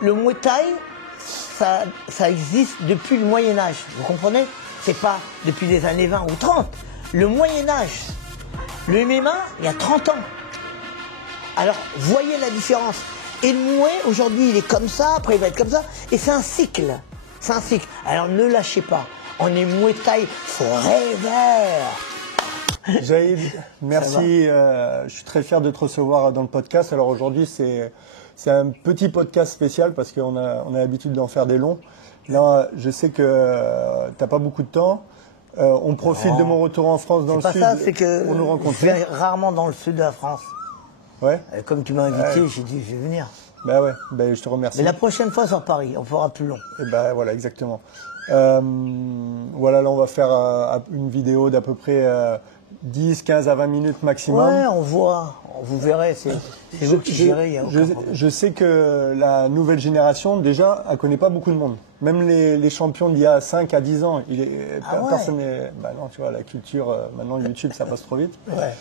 le Muay Thai, ça existe depuis le Moyen-Âge. Vous comprenez? C'est pas depuis les années 20 ou 30. Le Moyen-Âge. Le MMA, il y a 30 ans. Alors, voyez la différence. Et le Muay, aujourd'hui, il est comme ça, après il va être comme ça. Et c'est un cycle. C'est un cycle. Alors, ne lâchez pas. On est Muay Thai forever. Jaïd, merci. Je suis très fier de te recevoir dans le podcast. Alors aujourd'hui, c'est un petit podcast spécial parce qu'on a l'habitude d'en faire des longs. Là, je sais que tu n'as pas beaucoup de temps. On profite de mon retour en France dans le sud pour nous rencontrer. Je vais rarement dans le sud de la France. Ouais. Comme tu m'as invité, j'ai dit je vais venir. Bah ouais, je te remercie. Mais la prochaine fois sur Paris, on fera plus long. Et voilà, exactement. Voilà, là on va faire une vidéo d'à peu près 10, 15 à 20 minutes maximum. Ouais, on voit, vous verrez, c'est vous qui gérez. Je sais que la nouvelle génération, déjà, elle connaît pas beaucoup de monde. Même les champions d'il y a 5 à 10 ans, personne n'est... Bah non, tu vois, la culture, maintenant YouTube, ça passe trop vite. Ouais.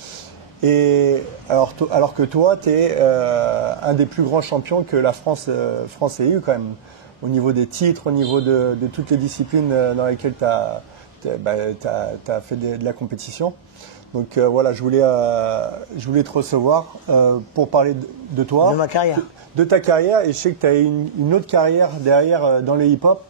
Et alors que toi, tu es un des plus grands champions que la France ait eu quand même, au niveau des titres, au niveau de toutes les disciplines dans lesquelles tu as fait de la compétition. Donc voilà, je voulais te recevoir pour parler de toi. De ma carrière. De ta carrière, et je sais que tu as une autre carrière derrière dans le hip-hop.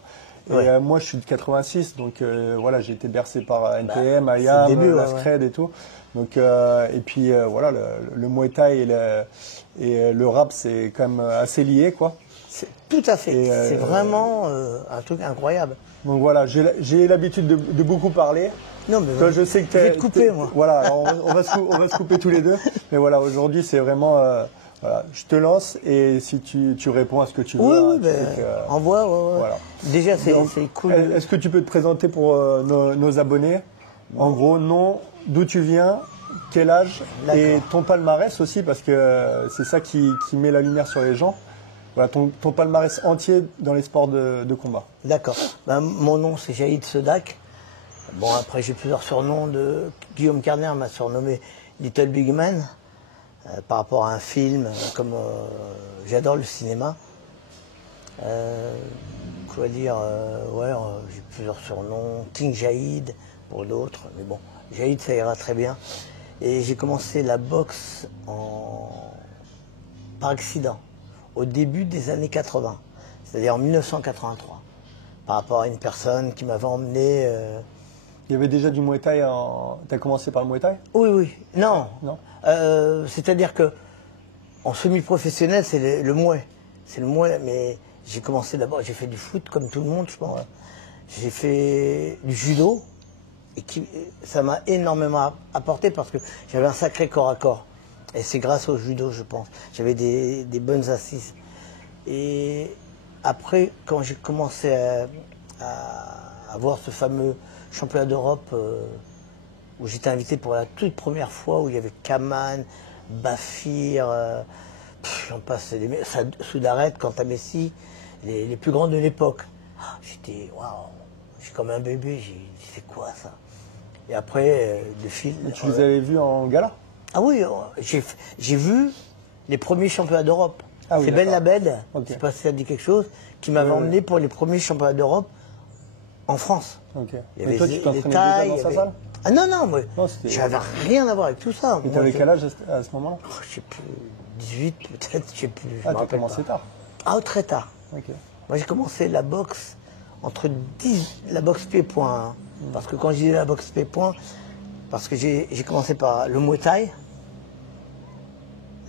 Ouais. Et moi, je suis de 86, donc voilà, j'ai été bercé par NTM, IAM, la Scred et tout. Donc, et puis voilà, le Muay Thai et le rap, c'est quand même assez lié, quoi. Tout à fait. C'est vraiment un truc incroyable. Donc voilà, j'ai l'habitude de beaucoup parler. Non, mais toi, je sais que je vais te couper, moi. Voilà, alors on va se couper tous les deux. Mais voilà, aujourd'hui, c'est vraiment... voilà, je te lance et si tu réponds à ce que tu veux. Oui, envoie. Voilà. Déjà, c'est cool. Est-ce que tu peux te présenter pour nos abonnés? En gros, nom, d'où tu viens, quel âge et ton palmarès aussi, parce que c'est ça qui met la lumière sur les gens. Voilà, ton palmarès entier dans les sports de combat. D'accord. Mon nom, c'est Jaïd Sedak. Bon, après, j'ai plusieurs surnoms. Guillaume Carner m'a surnommé Little Big Man par rapport à un film, comme j'adore le cinéma. Quoi dire, j'ai plusieurs surnoms. King Jaïd pour d'autres, mais bon, Jaïd, ça ira très bien. Et j'ai commencé la boxe par accident, au début des années 80, c'est-à-dire en 1983, par rapport à une personne qui m'avait emmené... Il y avait déjà du Muay Thai, t'as commencé par le Muay Thai? Oui. Non. C'est-à-dire que en semi-professionnel, c'est le Muay. C'est le Muay, mais j'ai commencé d'abord, j'ai fait du foot comme tout le monde, je pense. Ouais. J'ai fait du judo, et ça m'a énormément apporté parce que j'avais un sacré corps à corps. Et c'est grâce au judo, je pense. J'avais des bonnes assises. Et après, quand j'ai commencé à voir ce fameux championnat d'Europe où j'étais invité pour la toute première fois, où il y avait Kaman, Bafir, j'en passe, Soudaret, Cantabessi, les plus grands de l'époque. J'étais, waouh, j'ai comme un bébé, j'ai dit c'est quoi ça? Et après, de fil. Tu les avais vus en gala? Ah oui, j'ai vu les premiers championnats d'Europe. Ah oui, c'est Ben Labed, okay. Je sais pas si ça dit quelque chose, qui m'avait emmené pour les premiers championnats d'Europe en France. Okay. Il y et toi, tu t'entraînais déjà dans sa salle? Ah non, moi, j'avais rien à voir avec tout ça. Et t'avais quel âge à ce moment-là? Je sais plus, 18 peut-être, je sais plus. Ah, t'as commencé tard? Ah, très tard. Okay. Moi, j'ai commencé la boxe la boxe pied-point. Parce que quand je dis la boxe pied-point, parce que j'ai commencé par le Muay Thai,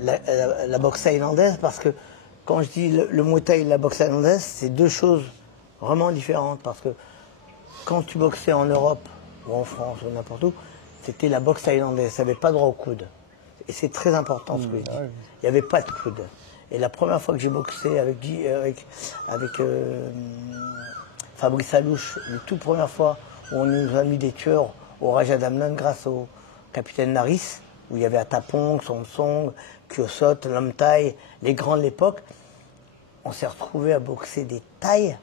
la boxe thaïlandaise, parce que quand je dis le Muay Thai et la boxe thaïlandaise, c'est deux choses vraiment différentes. Parce que quand tu boxais en Europe, ou en France, ou n'importe où, c'était la boxe thaïlandaise, ça n'avait pas droit au coude. Et c'est très important ce que je dis. Il n'y avait pas de coude. Et la première fois que j'ai boxé avec Fabrice Alouche, la toute première fois où on nous a mis des tueurs au Raja Damnan grâce au capitaine Naris, où il y avait Atapong, Song, Kyosot, Lamtai, les grands de l'époque, on s'est retrouvés à boxer des Thaïs,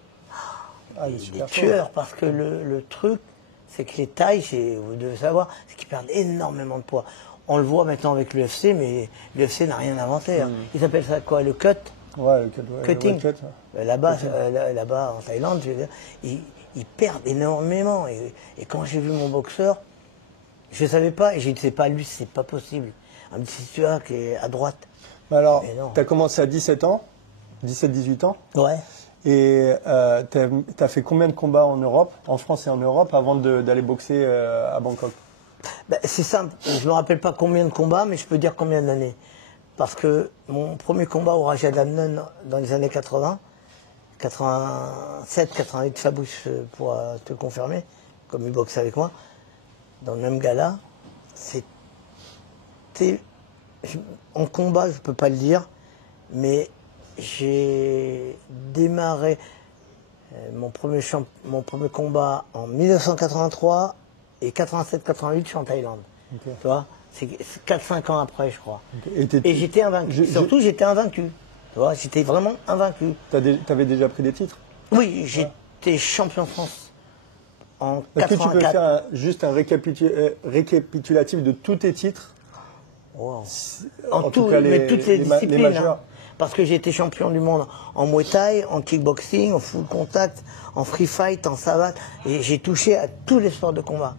des tueurs, parce que le truc, c'est que les Thaïs, vous devez savoir, c'est qu'ils perdent énormément de poids. On le voit maintenant avec l'UFC, mais l'UFC n'a rien inventé. Ils appellent ça quoi? Le cut? Ouais, le cutting. cut, ouais. Là-bas, en Thaïlande, je veux dire, ils perdent énormément. Et quand j'ai vu mon boxeur, je ne savais pas, et j'ai dit, c'est pas lui, c'est pas possible. Un petit celui-là qui est à droite. Alors, Mais non. tu as commencé à 17 ans, 17-18 ans, Ouais. et tu as fait combien de combats en Europe, en France et en Europe, avant d'aller boxer à Bangkok? Ben, c'est simple, je ne me rappelle pas combien de combats, mais je peux dire combien d'années. Parce que mon premier combat au Raja Damnon dans les années 80, 87, 88, Fabrice pourra te confirmer, comme il boxait avec moi, dans le même gala, c'était... En combat, je ne peux pas le dire, mais j'ai démarré mon premier combat en 1983 et 87-88, je suis en Thaïlande. Okay. Tu vois, c'est 4-5 ans après, je crois. Okay. Et j'étais invaincu. Surtout, j'étais invaincu. Tu vois, j'étais vraiment invaincu. T'avais déjà pris des titres? Oui, j'étais champion de France en 84. Est-ce que tu peux faire juste un récapitulatif de tous tes titres? Wow. En tout cas, mais toutes les disciplines. majeurs. Parce que j'ai été champion du monde en Muay Thai, en kickboxing, en full contact, en free fight, en savate. Et j'ai touché à tous les sports de combat.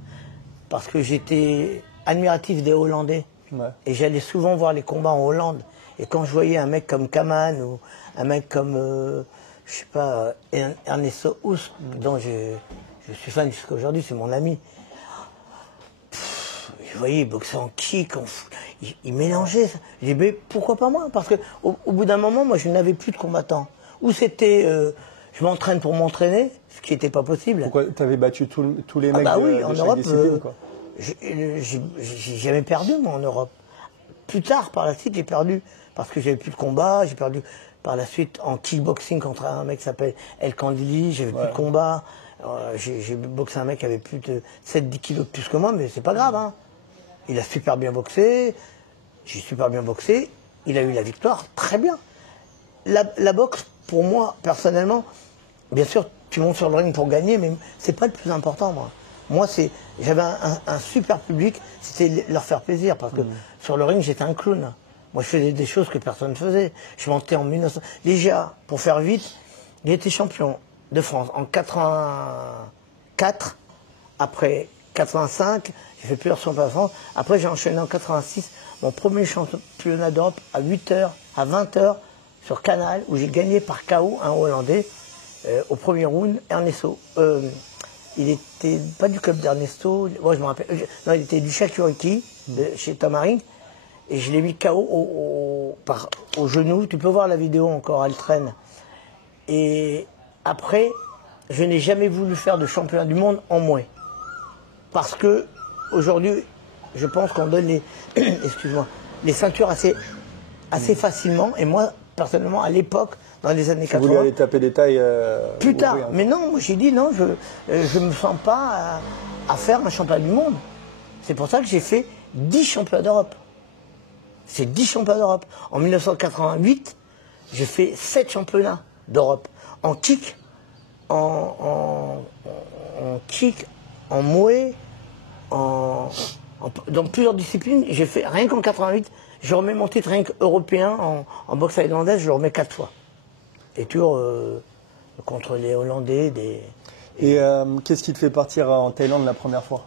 Parce que j'étais admiratif des Hollandais. Ouais. Et j'allais souvent voir les combats en Hollande. Et quand je voyais un mec comme Kaman ou un mec comme, je sais pas, Ernesto Hus, dont je suis fan jusqu'à aujourd'hui, c'est mon ami. Je voyais, il boxait en kick, il mélangeait. J'ai dit, mais pourquoi pas moi? Parce qu'au bout d'un moment, moi, je n'avais plus de combattants. Ou c'était, je m'entraîne pour m'entraîner, ce qui n'était pas possible. Pourquoi tu avais battu tous les mecs oui, en chaque Europe, discipline, quoi. J'ai jamais perdu, moi, en Europe. Plus tard, par la suite, j'ai perdu. Parce que j'avais plus de combat, j'ai perdu par la suite en kickboxing contre un mec qui s'appelle El Kandili, j'avais plus de combat. J'ai boxé un mec qui avait plus de 7-10 kilos de plus que moi, mais c'est pas grave, hein. Il a super bien boxé, j'ai super bien boxé, il a eu la victoire, très bien. La boxe, pour moi, personnellement, bien sûr, tu montes sur le ring pour gagner, mais c'est pas le plus important, moi. Moi, j'avais un super public, c'était leur faire plaisir, parce que sur le ring, j'étais un clown. Moi, je faisais des choses que personne ne faisait. Je montais en 1900. Déjà, pour faire vite, j'ai été champion de France en 84, après 85, j'ai fait plusieurs championnats de France. Après, j'ai enchaîné en 86 mon premier championnat d'Europe à 8h, à 20h sur Canal, où j'ai gagné par KO un Hollandais au premier round, Ernesto. Il était pas du club d'Ernesto, moi je me rappelle. Non, il était du Shakuriki, chez Tamaring, et je l'ai mis KO au genou. Tu peux voir la vidéo encore, elle traîne. Et après, je n'ai jamais voulu faire de championnat du monde en moins. Parce que aujourd'hui, je pense qu'on donne les, excuse-moi, les ceintures assez facilement. Et moi, personnellement, à l'époque, dans les années 80... Vous voulez aller taper des tailles plus tard. Mais non, moi j'ai dit non, je ne me sens pas à faire un championnat du monde. C'est pour ça que j'ai fait 10 championnats d'Europe. C'est 10 championnats d'Europe. En 1988, j'ai fait 7 championnats d'Europe. En kick, en mouet, dans plusieurs disciplines. J'ai fait, rien qu'en 88, je remets mon titre rien qu'européen en boxe thaïlandaise, je le remets 4 fois. Et toujours contre les Hollandais. Et qu'est-ce qui te fait partir en Thaïlande la première fois?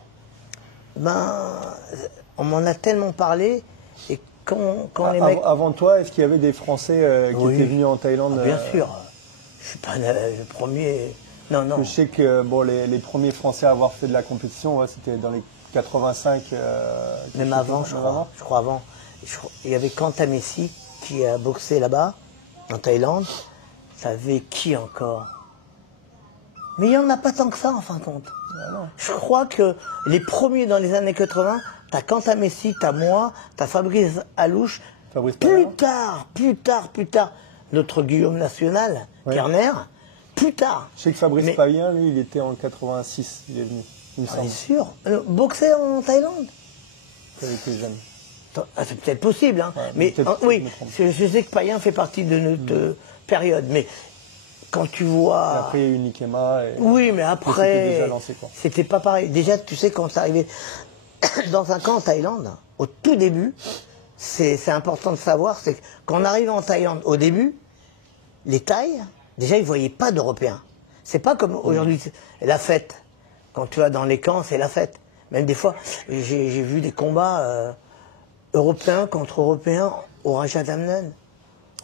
Ben, on m'en a tellement parlé. Et quand les mecs... Avant toi, est-ce qu'il y avait des Français qui étaient venus en Thaïlande? Bien sûr. Je suis pas le premier... Non, non. Je sais que bon, les premiers Français à avoir fait de la compétition, ouais, c'était dans les 85. Même avant, je crois avant. Il y avait Kanta Messi qui a boxé là-bas, en Thaïlande. Ça avait qui encore? Mais il n'y en a pas tant que ça, en fin de compte. Je crois que les premiers dans les années 80, t'as Kanta Messi, t'as moi, t'as Fabrice Alouche. Plus tard, notre Guillaume National, Kerner, plus tard. Je sais que Fabrice Pavien, lui, il était en 86, il est venu. Bien sûr. Boxer en Thaïlande? Il était jeune. C'est peut-être possible, hein. Ouais, mais oui, je sais que Payen fait partie de notre période, mais quand tu vois... Et après, il y a eu Nikema. Oui, mais après, c'était pas pareil. Déjà, tu sais, quand tu arrivé dans un camp en Thaïlande, au tout début, c'est important de savoir, c'est que quand on arrive en Thaïlande, au début, les tailles, déjà, ils ne voyaient pas d'Européens. C'est pas comme aujourd'hui, la fête. Quand tu vas dans les camps, c'est la fête. Même des fois, j'ai vu des combats européens contre européens au Raja Damnen.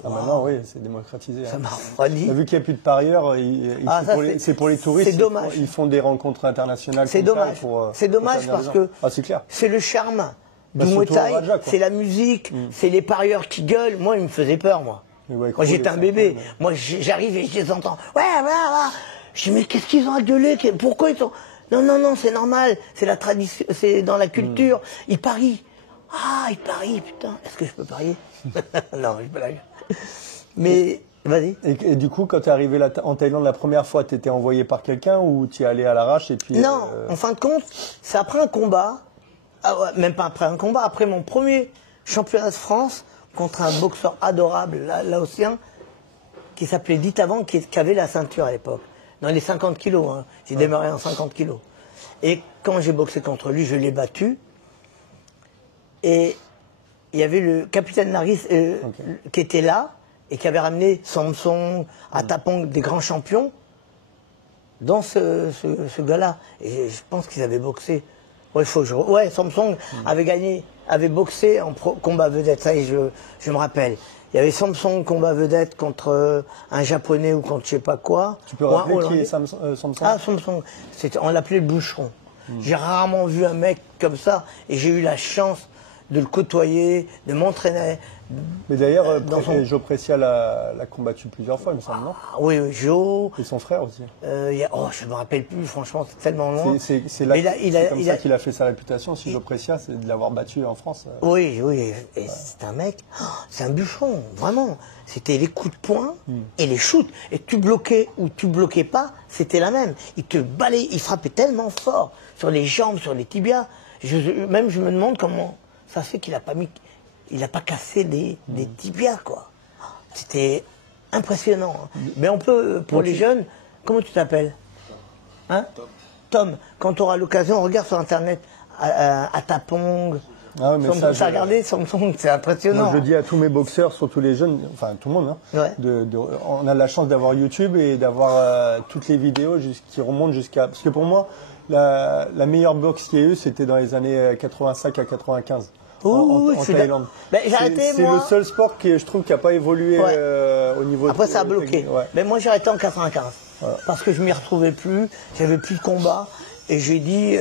Ah maintenant, oui, c'est démocratisé. Ça m'a refroidi. Vu qu'il n'y a plus de parieurs, c'est pour les touristes. C'est dommage. Ils font des rencontres internationales. C'est dommage. C'est dommage parce que c'est clair. C'est le charme du Muay Thai, c'est la musique, c'est les parieurs qui gueulent. Moi, ils me faisaient peur, moi. Ouais, quand j'étais un bébé, moi j'arrive et je les entends. Ouais, voilà. Je dis mais qu'est-ce qu'ils ont à gueuler? Pourquoi ils sont... Non, c'est normal, c'est la tradition, c'est dans la culture. Ils parient. Ah, ils parient, putain. Est-ce que je peux parier? Non, je peux la... Mais, vas-y. Et du coup, quand tu es arrivé en Thaïlande la première fois, tu étais envoyé par quelqu'un ou tu es allé à l'arrache et puis... Non, en fin de compte, c'est après un combat, même pas après un combat, après mon premier championnat de France contre un boxeur adorable, laotien, qui s'appelait Ditavan, qui avait la ceinture à l'époque. Dans les 50 kilos, hein. J'ai démarré en 50 kilos. Et quand j'ai boxé contre lui, je l'ai battu. Et il y avait le capitaine Naris qui était là et qui avait ramené Samsung, Atapong, des grands champions dans ce gars-là. Et je pense qu'ils avaient boxé. Ouais, Samsung avait gagné, avait boxé en combat vedette, ça y est, je me rappelle. Il y avait Samsung combat vedette contre un japonais ou contre je sais pas quoi. Tu peux rappeler qui est Samsung? Ah, Samsung. On l'appelait le boucheron. J'ai rarement vu un mec comme ça et j'ai eu la chance de le côtoyer, de m'entraîner. Mais d'ailleurs, Joe Precia l'a combattu plusieurs fois, il me semble, non? Oui, Joe. Et son frère aussi. Je ne me rappelle plus, franchement, c'est tellement loin. C'est comme ça qu'il a fait sa réputation, si Joe Precia, c'est de l'avoir battu en France. Oui, et c'est un mec, c'est un bûcheron, vraiment. C'était les coups de poing et les shoots. Et tu bloquais ou tu bloquais pas, c'était la même. Il te balayait, il frappait tellement fort sur les jambes, sur les tibias. Même je me demande comment ça se fait qu'il n'a pas cassé des tibias, quoi. C'était impressionnant. Mais on peut, pour les jeunes, comment tu t'appelles? Hein? Tom. Quand tu auras l'occasion, regarde sur Internet, Atapong. Ah ouais, mais ça, regardez, Samsung, c'est impressionnant. Moi, je dis à tous mes boxeurs, surtout les jeunes, enfin tout le monde, hein, on a la chance d'avoir YouTube et d'avoir toutes les vidéos qui remontent jusqu'à... Parce que pour moi, la meilleure boxe qu'il y a eu, c'était dans les années 85 à 95. En Thaïlande. C'est le seul sport qui, je trouve, qui n'a pas évolué au niveau... Après, ça a bloqué. Mais moi, j'ai arrêté en 95. Voilà. Parce que je m'y retrouvais plus, j'avais plus de combat. Et j'ai dit,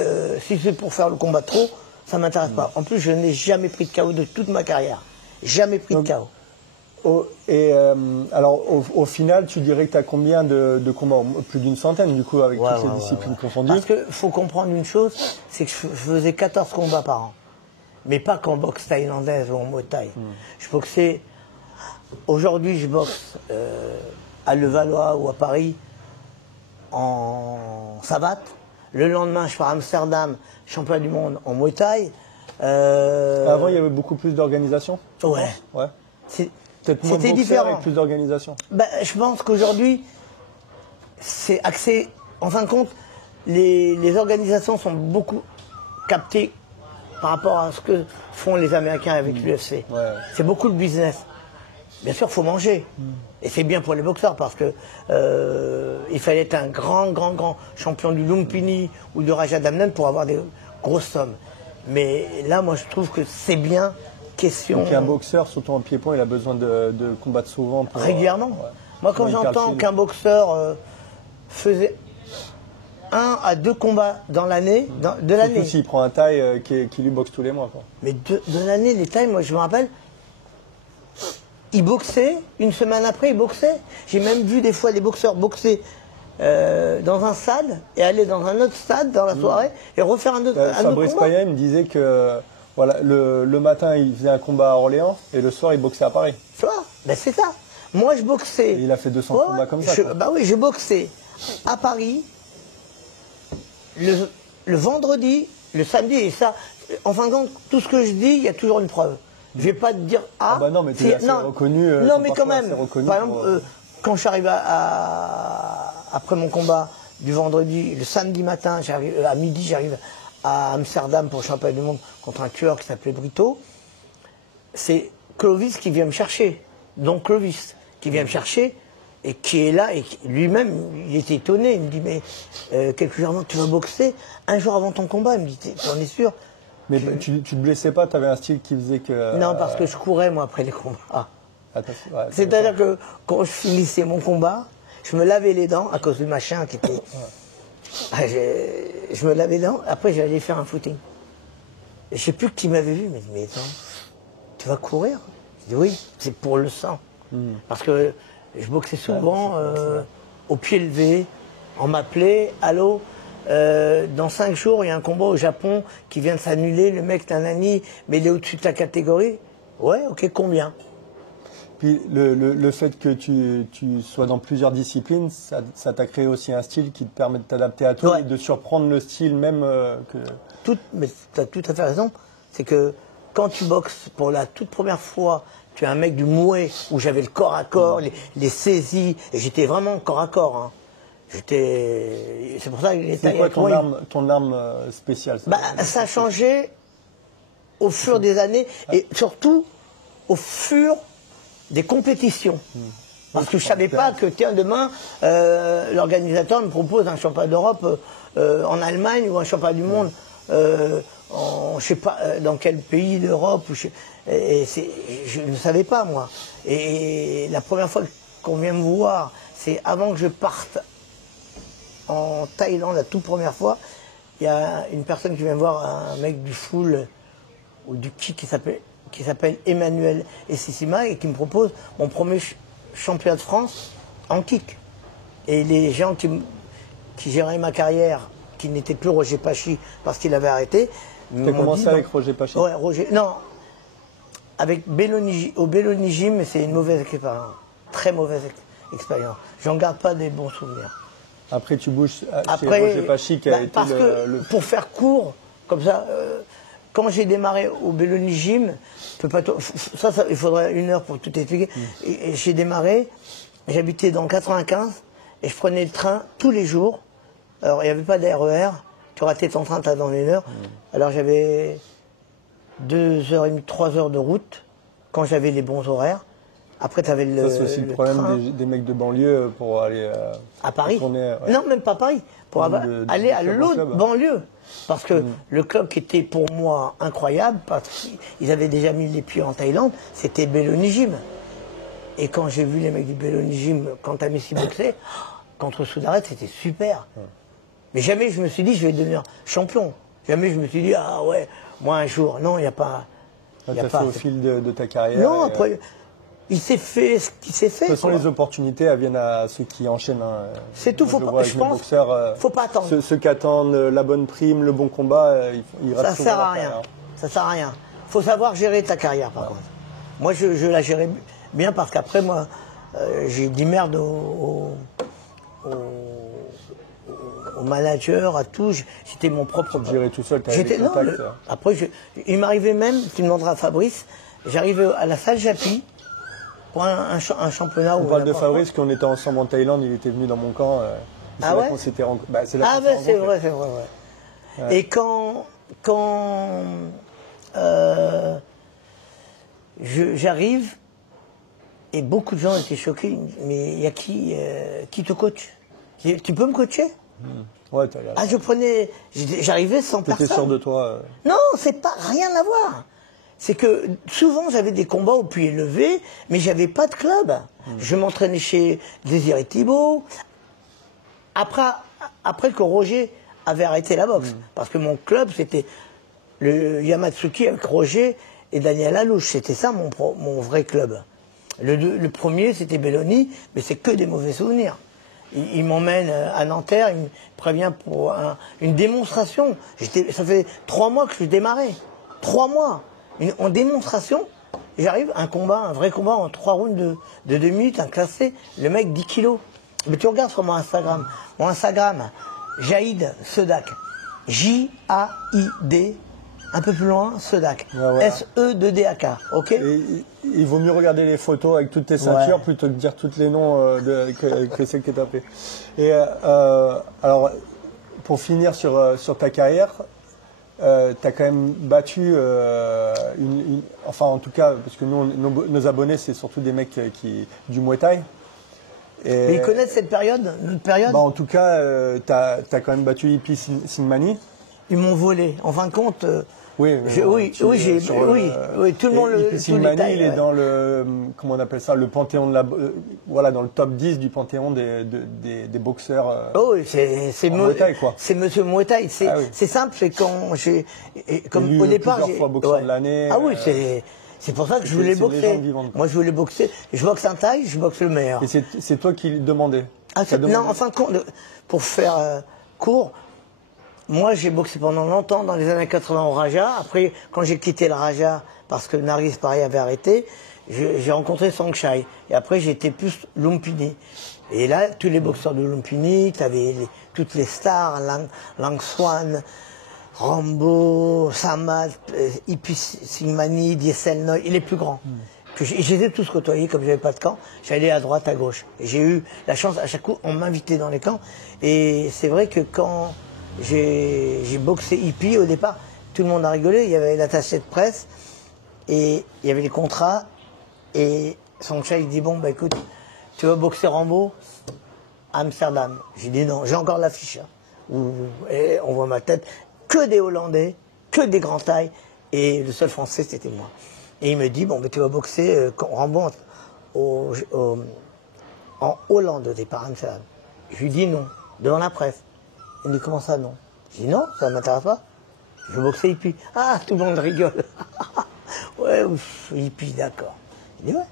si c'est pour faire le combat trop, ça m'intéresse pas. En plus, je n'ai jamais pris de KO de toute ma carrière. Jamais pris de KO. Alors, au final, tu dirais que tu as combien de combats? Plus d'une centaine, du coup, avec toutes les disciplines confondues. Parce qu'il faut comprendre une chose, c'est que je faisais 14 combats par an. Mais pas qu'en boxe thaïlandaise ou en Muay Thai. Je boxais... Aujourd'hui, je boxe à Levallois ou à Paris en savate. Le lendemain, je pars à Amsterdam, champion du monde en Muay Thai. Avant, il y avait beaucoup plus d'organisation? Ouais. C'était différent. Avec plus d'organisation. Je pense qu'aujourd'hui, c'est axé... En fin de compte, les organisations sont beaucoup captées par rapport à ce que font les Américains avec l'UFC. C'est beaucoup le business. Bien sûr, il faut manger. Et c'est bien pour les boxeurs parce que il fallait être un grand champion du Lumpini ou du Raja Damnen pour avoir des grosses sommes. Mais là, moi, je trouve que c'est bien question... Donc un boxeur, surtout en pied-point, il a besoin de combattre souvent. Régulièrement. Moi, quand j'entends qu'un boxeur faisait 1 à 2 combats dans l'année, de l'année. Surtout s'il prend un Thaï qui lui boxe tous les mois, quoi. Mais de l'année, les Thaïs, moi je me rappelle, ils boxaient, une semaine après ils boxaient. J'ai même vu des fois des boxeurs boxer dans un stade et aller dans un autre stade dans la soirée et refaire un autre combat. Fabrice Paya me disait que voilà, le matin il faisait un combat à Orléans et le soir il boxait à Paris. Tu vois, c'est ça. Moi je boxais. Et il a fait 200 combats comme ça. Oui, je boxais à Paris. Le vendredi, le samedi, et ça, en fin de compte, tout ce que je dis, il y a toujours une preuve. Je ne vais pas te dire non, mais tu es assez reconnu. Non, mais quand même. Par exemple, quand je suis arrivé après mon combat du vendredi, le samedi matin, à midi, j'arrive à Amsterdam pour le championnat du monde contre un tueur qui s'appelait Brito. C'est Clovis qui vient me chercher. Donc Clovis qui vient me chercher et qui est là, et lui-même, il était étonné. Il me dit, mais quelques jours avant, tu vas boxer, un jour avant ton combat. Il me dit, t'en es sûr? Mais tu te blessais pas, tu avais un style qui faisait que... Non, parce que je courais, moi, après les combats. Ouais, C'est-à-dire que quand je finissais mon combat, je me lavais les dents à cause du machin qui était... je me lavais les dents, après j'allais faire un footing. Et je sais plus qui m'avait vu, mais attends, tu vas courir? Je dis oui, c'est pour le sang. Parce que je boxais souvent au pied levé, on m'appelait, allô, dans 5 jours, il y a un combat au Japon qui vient de s'annuler, le mec nanani, mais il est au-dessus de ta catégorie. Ouais, ok, combien? Puis le fait que tu sois dans plusieurs disciplines, ça t'a créé aussi un style qui te permet de t'adapter à tout et de surprendre le style même que... Mais tu as tout à fait raison. C'est que quand tu boxes pour la toute première fois, tu es un mec du Muay où j'avais le corps à corps, les saisies, et j'étais vraiment corps à corps. Hein. C'est pour ça que c'est quoi ton arme spéciale? Ça a changé au fur des années et surtout au fur des compétitions. Parce que je ne savais pas que, tiens, demain, l'organisateur me propose un championnat d'Europe en Allemagne ou un championnat du monde je ne sais pas dans quel pays d'Europe. Je ne savais pas, moi. Et la première fois qu'on vient me voir, c'est avant que je parte en Thaïlande, la toute première fois, il y a une personne qui vient me voir, un mec du full ou du kick qui s'appelle Emmanuel Essissima et qui me propose mon premier championnat de France en kick. Et les gens qui géraient ma carrière, qui n'étaient plus Roger Pachi parce qu'il avait arrêté. Tu as commencé avec Roger Pachi? Ouais, Roger. Non, avec Belloni, au Belloni Gym, mais c'est une mauvaise expérience. Très mauvaise expérience. J'en garde pas des bons souvenirs. Après, tu bouges chez Roger Pachi qui a été parce que, pour faire court, comme ça, quand j'ai démarré au Belloni Gym, il faudrait 1 heure pour tout expliquer. Et j'ai démarré, j'habitais dans le 95 et je prenais le train tous les jours. Alors il n'y avait pas d'RER, tu ratais ton train, tu dans 1 heure. Alors j'avais 2h30, 3 heures de route quand j'avais les bons horaires. Après, tu avais le. Ça, c'est aussi le problème des mecs de banlieue pour aller. À Paris? Tourner, Non, même pas Paris. Pour aller à l'autre banlieue. Parce que le club qui était pour moi incroyable, parce qu'ils avaient déjà mis les pieds en Thaïlande, c'était Belloni Gym. Et quand j'ai vu les mecs du Belloni Gym, quand Amissi boxait, contre Soudaret, c'était super. Mais jamais je me suis dit, je vais devenir champion. Jamais je me suis dit, ah ouais, moi un jour. Non, il n'y a pas. Tu as fait au fil de ta carrière. Non, après. Il s'est fait ce qu'il s'est fait. De toute façon, les opportunités, elles viennent à ceux qui enchaînent. Hein. C'est tout. Faut pas, je pense. Faut pas attendre. Ceux qui attendent la bonne prime, le bon combat, ils restent. Ça sert à rien. Ça sert à rien. Faut savoir gérer ta carrière, par contre. Moi, je la gérais bien parce qu'après, moi, j'ai dit merde au manager, à tout. J'étais mon propre. Tu gérais tout seul. J'étais non. Après, il m'arrivait même. Tu demanderas à Fabrice. J'arrivais à la salle Japy. Un championnat. On parle de Fabrice, qu'on était ensemble en Thaïlande, il était venu dans mon camp. Ah ouais? C'est là c'est vrai, c'est vrai. Ouais. Et quand j'arrive, et beaucoup de gens étaient choqués, mais il y a qui te coach? Tu peux me coacher? Ouais, j'arrivais sans personne. Tu étais sûr de toi? Non, c'est pas rien à voir. C'est que souvent j'avais des combats au pied levé, mais j'avais pas de club. Je m'entraînais chez Désiré Thibault. Après que Roger avait arrêté la boxe, parce que mon club c'était le Yamatsuki avec Roger et Daniel Alouche. C'était ça mon vrai club. Le premier c'était Belloni, mais c'est que des mauvais souvenirs. Il m'emmène à Nanterre, il me prévient pour une démonstration. Ça fait 3 mois que je démarrais. 3 mois. En démonstration, j'arrive, un vrai combat en 3 rounds de 2 minutes, un classé, le mec 10 kilos. Mais tu regardes sur mon Instagram. Mon Instagram, Jaïd Sedak. J-A-I-D, un peu plus loin, Sedak. Ouais, voilà. S-E-D-A-K, ok? Et il vaut mieux regarder les photos avec toutes tes ceintures plutôt que de dire tous les noms que celles que tu as fait. Et alors, pour finir sur ta carrière, tu as quand même battu, enfin en tout cas, parce que nous, nos abonnés, c'est surtout des mecs du Muay Thai. Et, Mais ils connaissent cette période, notre période. En tout cas, tu as quand même battu Ipi Singmani. Ils m'ont volé. En fin de compte, oui, oui, tout le monde le Singmani, il est dans le, comment on appelle ça, le panthéon de la, voilà, dans le top 10 du panthéon des boxeurs. C'est Muay Thai, quoi. C'est Monsieur Muay Thai. C'est simple, c'est quand comme au départ, plusieurs fois boxeur de l'année. Ah oui, c'est pour ça que je voulais boxer. Moi, je voulais boxer. Je boxe un taille, je boxe le meilleur. Et c'est toi qui le demandais. Non, en fin de compte, pour faire court. Moi, j'ai boxé pendant longtemps dans les années 80 au Raja. Après, quand j'ai quitté le Raja, parce que Nargis Paris avait arrêté, j'ai rencontré Songchai. Et après, j'étais plus Lumpini. Et là, tous les boxeurs de Lumpini, tu avais toutes les stars, Lang Swan, Rambo, Samad, Ipi Singmani, Diesel Noy, et les plus grands. J'étais tous côtoyés, comme j'avais pas de camp, j'allais à droite, à gauche. Et j'ai eu la chance, à chaque coup, on m'invitait dans les camps. Et c'est vrai que quand j'ai boxé Ipi au départ, tout le monde a rigolé, il y avait l'attaché de presse et il y avait les contrats et Songchai dit bon bah écoute, tu vas boxer Rambo à Amsterdam. J'ai dit non, j'ai encore l'affiche et on voit ma tête, que des Hollandais, que des grands tailles et le seul Français c'était moi. Et il me dit bon bah tu vas boxer Rambo en Hollande au départ à Amsterdam. Je lui dis non, devant la presse. Il me dit comment ça non? Je dis non, ça ne m'intéresse pas. Je veux boxer Ipi. Ah, tout le monde rigole. Ouais, Ipi, d'accord. Il dit ouais,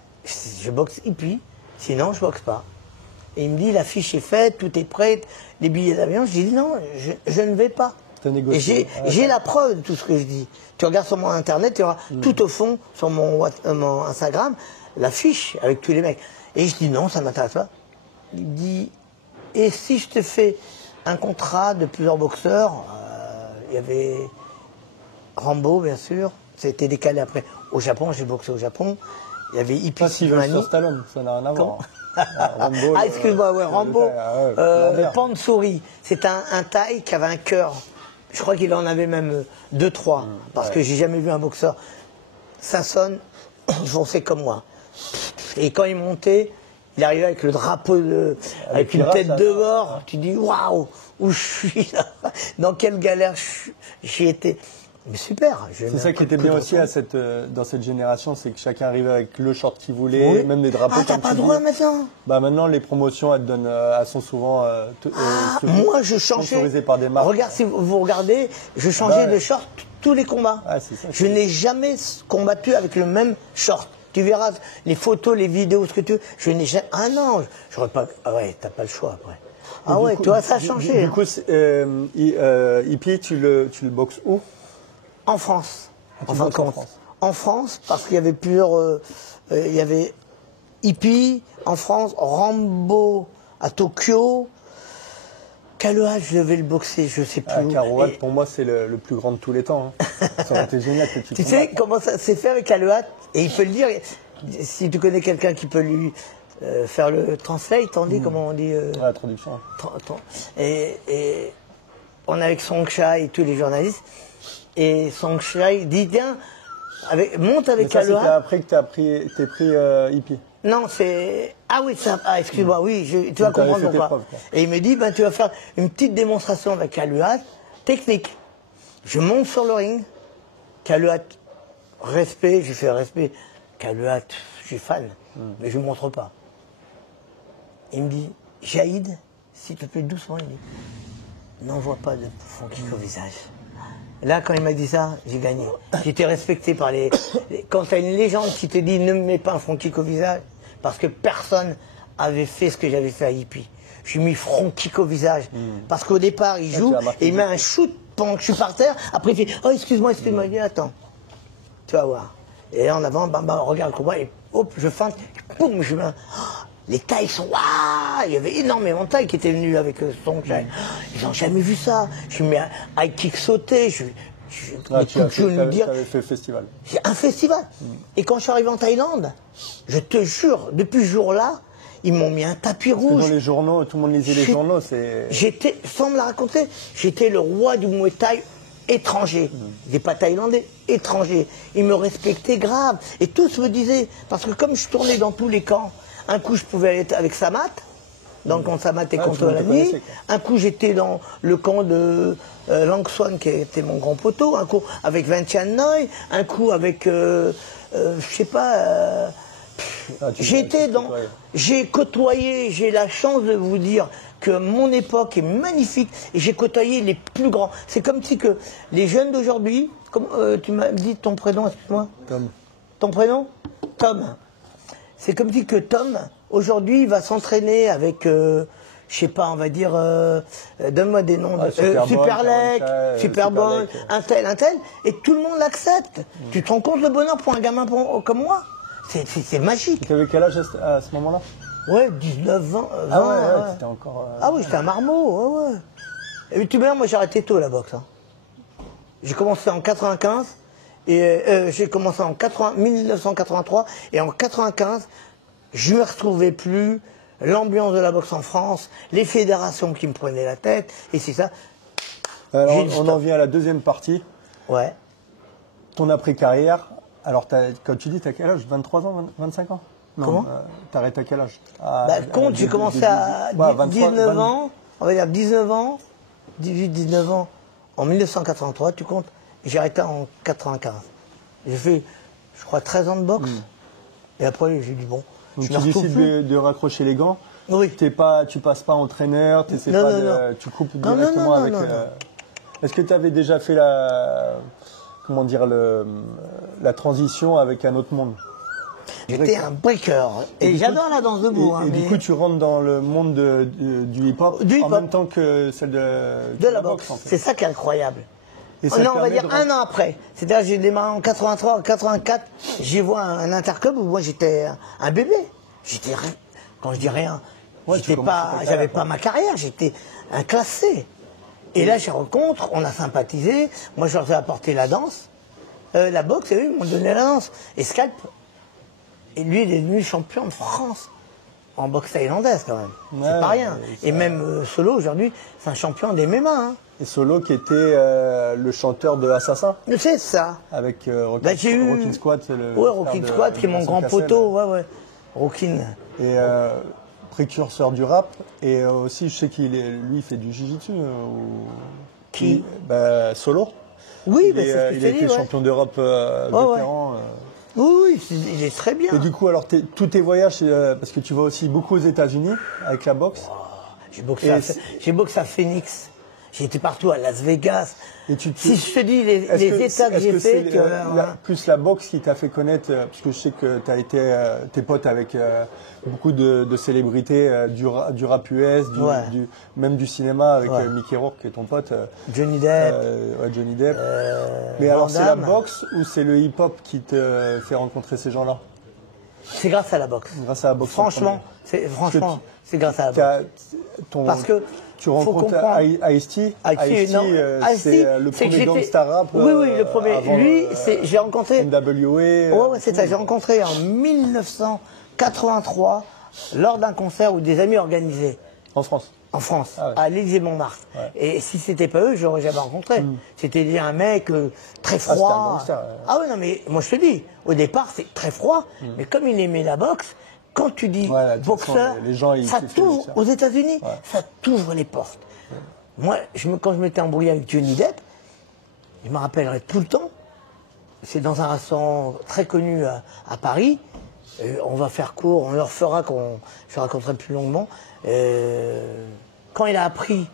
je boxe Ipi, sinon je boxe pas. Et il me dit l'affiche est faite, tout est prêt, les billets d'avion. Je dis non, je ne vais pas. Et j'ai la preuve de tout ce que je dis. Tu regardes sur mon internet, tu auras tout au fond, sur mon Instagram, l'affiche avec tous les mecs. Et je dis non, ça ne m'intéresse pas. Il dit, et si je te fais un contrat de plusieurs boxeurs, il y avait Rambo, bien sûr, ça a été décalé après. Au Japon, j'ai boxé au Japon. Il y avait Ipi Singmani. Stallone, ça n'a rien à voir. Rambo, excuse-moi, ouais, Rambo, Pansori, c'est un taille qui avait un cœur. Je crois qu'il en avait même 2-3, parce que j'ai jamais vu un boxeur. Ça sonne, foncé comme moi. Et quand il montait, il arrivait avec le drapeau, avec une tête de mort. Tu dis, waouh, où je suis là? Dans quelle galère j'y étais? Mais super. C'est ça qui était bien aussi dans cette génération, c'est que chacun arrivait avec le short qu'il voulait, même les drapeaux. Ah, t'as pas le droit maintenant? Bah maintenant, les promotions, elles sont souvent moi, je changeais. Sponsorisées par des marques. Regarde, si vous regardez, je changeais de short tous les combats. Ah, c'est ça, je n'ai jamais combattu avec le même short. Tu verras les photos, les vidéos, ce que tu veux. Je n'ai jamais. Ah non, j'aurais pas. Ah ouais, t'as pas le choix après. Ah ouais, toi, ça a changé. Du coup, Ipi, tu le boxes où? En France. En France, parce qu'il y avait plusieurs. Il y avait Ipi en France, Rambo à Tokyo. Kaluat, je devais le boxer, je sais plus. Kaluat, pour moi, c'est le plus grand de tous les temps. Hein. Ça aurait été génial que tu sais comment ça s'est fait avec Kaluat? Et il peut le dire, si tu connais quelqu'un qui peut lui faire le translate, on dit, comment on dit la traduction. Et on est avec Songchai et tous les journalistes. Et Songchai dit, tiens, monte avec Kaluat. C'était après que t'es pris Ipi. Non, c'est... Ah oui, excuse-moi, oui, tu vas comprendre pourquoi. Et il me dit, ben, tu vas faire une petite démonstration avec Kaluat, technique. Je monte sur le ring, Kaluat, respect, j'ai fait respect. Kaluat, je suis fan, mais je ne montre pas. Il me dit, Jaïd, s'il te plaît, doucement, il me dit, n'envoie pas de front kick au visage. Là, quand il m'a dit ça, j'ai gagné. J'étais respecté par les... Quand tu as une légende qui te dit, ne me mets pas un front kick au visage, parce que personne avait fait ce que j'avais fait à Ipi. J'ai mis front kick au visage. Parce qu'au départ, il joue et il met un shoot pendant que je suis par terre. Après, il fait, oh, excuse-moi. Il dit, attends. Tu vas voir. Et là, en avant, regarde le combat et hop, je feinte. Boum, je mets les tailles sont... Waouh, il y avait énormément de tailles qui étaient venues avec Songchai. Ils n'ont jamais vu ça. Je mets un high kick sauté. Tu avais fait festival. C'est un festival. Et quand je suis arrivé en Thaïlande, je te jure, depuis ce jour-là, ils m'ont mis un tapis rouge. Dans les journaux, tout le monde lisait les journaux. J'étais, sans me la raconter, j'étais le roi du Muay Thai étranger. Des pas thaïlandais, étrangers. Ils me respectaient grave. Et tous me disaient, parce que comme je tournais dans tous les camps, un coup je pouvais être avec Samat, dans le camp de Samat et Ah, contre tout le monde la te nuit. connaissait, quoi. Un coup, j'étais dans le camp de Lang Swan, qui était mon grand poteau. Un coup avec Vientiane Noy. Un coup avec, je sais pas... J'ai côtoyé, j'ai la chance de vous dire que mon époque est magnifique et j'ai côtoyé les plus grands. C'est comme si que les jeunes d'aujourd'hui, comme tu m'as dit ton prénom, excuse-moi. Tom. Ton prénom? Tom. C'est comme si que Tom, aujourd'hui, va s'entraîner avec, je sais pas, on va dire, donne-moi des noms, Superlek, Superball, un tel, et tout le monde l'accepte. Tu te rends compte le bonheur pour un gamin comme moi? C'est magique. Tu avais quel âge à ce moment-là? Ouais, 19, 20. Ah ouais, t'étais encore... Ah oui, j'étais un marmot, ouais. Et tu vois, moi j'ai arrêté tôt la boxe. Hein. J'ai commencé en 95, et j'ai commencé en 1983, et en 95, je ne me retrouvais plus, l'ambiance de la boxe en France, les fédérations qui me prenaient la tête, et c'est ça. Alors, on en vient à la deuxième partie. Ouais. Ton après-carrière. Alors, comme tu dis, t'as quel âge? 23 ans, 25 ans? Non, Comment t'arrêtes à quel âge? Compte, j'ai commencé à 19 ans, on va dire 19 ans, 18-19 ans, en 1983, tu comptes, j'ai arrêté en 95. J'ai fait, je crois, 13 ans de boxe, et après j'ai dit bon, donc tu décides de raccrocher les gants. Oui. Tu passes pas entraîneur, tu coupes directement avec... Est-ce que tu avais déjà fait comment dire, la transition avec un autre monde? J'étais un breaker, et j'adore la danse debout. Et du coup, tu rentres dans le monde du hip-hop en même temps que celle de la boxe. En fait. C'est ça qui est incroyable. Et on va dire un an après. C'est-à-dire j'ai démarré en 83, en 84, j'y vois un interclub où moi j'étais un bébé. J'étais, quand je dis rien, j'avais pas ma carrière, j'étais un classé. Et là, je rencontre, on a sympathisé, moi je leur ai apporté la danse, la boxe, et eux ils m'ont donné la danse. Et Scalp, et lui il est devenu champion de France en boxe thaïlandaise quand même. Ouais, c'est pas rien. Et même Solo aujourd'hui, c'est un champion des MMA. Hein. Et Solo qui était le chanteur de Assassin. C'est ça. Avec Rockin' Squad, c'est le. Ouais, Rockin' Squad qui est mon grand poteau, ouais. Rockin'. Et précurseur du rap, et aussi je sais lui il fait du jiu-jitsu. Qui Solo. Oui, il a été champion d'Europe vétéran. Oui, il est très bien. Et du coup, alors tous tes voyages, parce que tu vas aussi beaucoup aux États-Unis avec la boxe. J'ai boxé à Phoenix. J'ai été partout, à Las Vegas. Si je te dis les états que j'ai fait... plus la boxe qui t'a fait connaître, parce que je sais que tu as été tes potes avec beaucoup de célébrités du rap US, même du cinéma avec Mickey Rourke qui est ton pote. Johnny Depp. Johnny Depp. Mais alors c'est la boxe ou c'est le hip-hop qui te fait rencontrer ces gens-là? C'est grâce à la boxe. Grâce à la boxe. Franchement, c'est grâce à la boxe. Parce que tu rencontres Ice-T. C'est le premier gangsta rap. Oui, le premier. Lui, j'ai rencontré. NWA. Ouais, c'est ça. J'ai rencontré en 1983 lors d'un concert où des amis organisaient. En France. En France, à l'Élysée-Montmartre. Ouais. Et si c'était pas eux, j'aurais jamais rencontré. C'était un mec très froid. Ah oui, non, mais moi je te dis, au départ c'est très froid, mais comme il aimait la boxe, quand tu dis boxeur, ça t'ouvre aux États-Unis, ça t'ouvre les portes. Moi, quand je m'étais embrouillé avec Johnny Depp, je me rappellerai tout le temps, c'est dans un restaurant très connu à Paris, on va faire court, on leur fera je raconterai plus longuement. Quand il a appris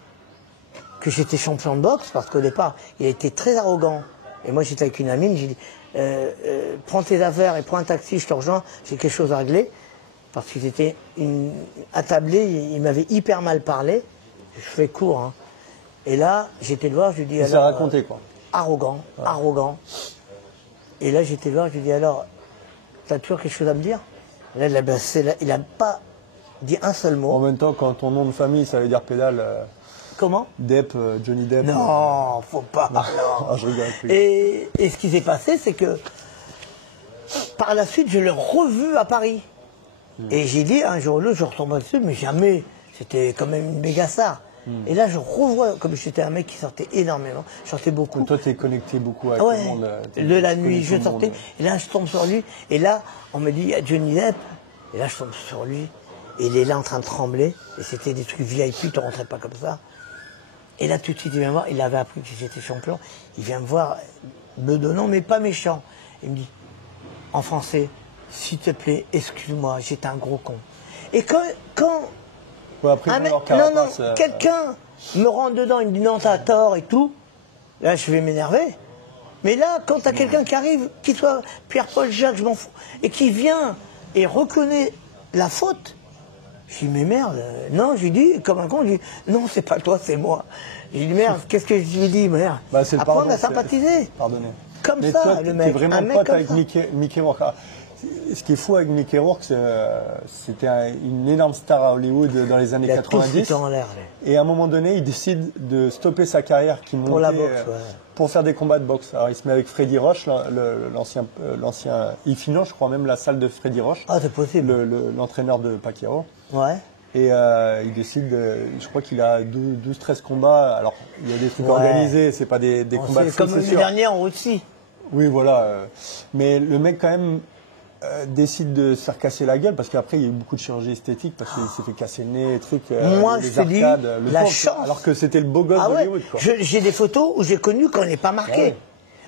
que j'étais champion de boxe, parce qu'au départ, il a été très arrogant, et moi j'étais avec une amie, j'ai dit prends tes affaires et prends un taxi, je te rejoins, j'ai quelque chose à régler. Parce qu'il était attablé, il m'avait hyper mal parlé. Je fais court. Hein. Et là, j'étais le voir, je lui dis alors. Il s'est raconté quoi. Arrogant. Et là, j'étais le voir, je lui dis alors, t'as toujours quelque chose à me dire? Là, il n'a pas dit un seul mot. En même temps, quand ton nom de famille, ça veut dire pédale. Comment? Depp, Johnny Depp. Non, faut pas. Non. Je rigole. Et ce qui s'est passé, c'est que par la suite, je l'ai revu à Paris. Et j'ai dit, un jour ou l'autre, je retombe dessus, mais jamais. C'était quand même une méga star. Et là, je revois, comme j'étais un mec qui sortait énormément, je sortais beaucoup. Et toi, tu es connecté beaucoup avec le monde. La nuit, je sortais. Et là, je tombe sur lui. Et là, on me dit, il y a Johnny Depp. Et là, je tombe sur lui. Et il est là en train de trembler. Et c'était des trucs VIP, tu rentrais pas comme ça. Et là, tout de suite, il vient me voir. Il avait appris que j'étais champion. Il vient me voir, bedonnant, mais pas méchant. Il me dit, en français, s'il te plaît, excuse-moi, j'étais un gros con. Et quand Ouais, après, quelqu'un me rentre dedans, il me dit non, t'as tort et tout, là, je vais m'énerver. Mais là, quand t'as quelqu'un qui arrive, qu'il soit Pierre-Paul Jacques, je m'en fous, et qui vient et reconnaît la faute, je dis, mais merde, non, je lui dis, comme un con, je dis, non, c'est pas toi, c'est moi. Je lui dis, merde, qu'est-ce que je lui dis, merde, apprendre à sympathiser. Pardonnez. Comme mais ça, toi, le mec. T'es vraiment pote avec Mickey Rourke. Ce qui est fou avec Mickey Rourke, c'était une énorme star à Hollywood dans les années 90. En l'air, et à un moment donné, il décide de stopper sa carrière qui montait pour la boxe, pour faire des combats de boxe. Alors il se met avec Freddy Roach, l'ancien Ifino, je crois même la salle de Freddy Roach. Ah, c'est possible. L'entraîneur de Pacquiao. Ouais. Et il décide, je crois qu'il a 12-13 combats. Alors il y a des trucs organisés, c'est pas des combats de comme l'année dernière en Russie. Oui, voilà. Mais le mec quand même décide de se faire casser la gueule parce qu'après il y a eu beaucoup de chirurgie esthétique parce qu'il s'est fait casser le nez, trucs, moi les je te dis la chance, alors que c'était le beau gosse d'Hollywood. J'ai des photos où j'ai connu quand on n'est pas marqué. Ouais.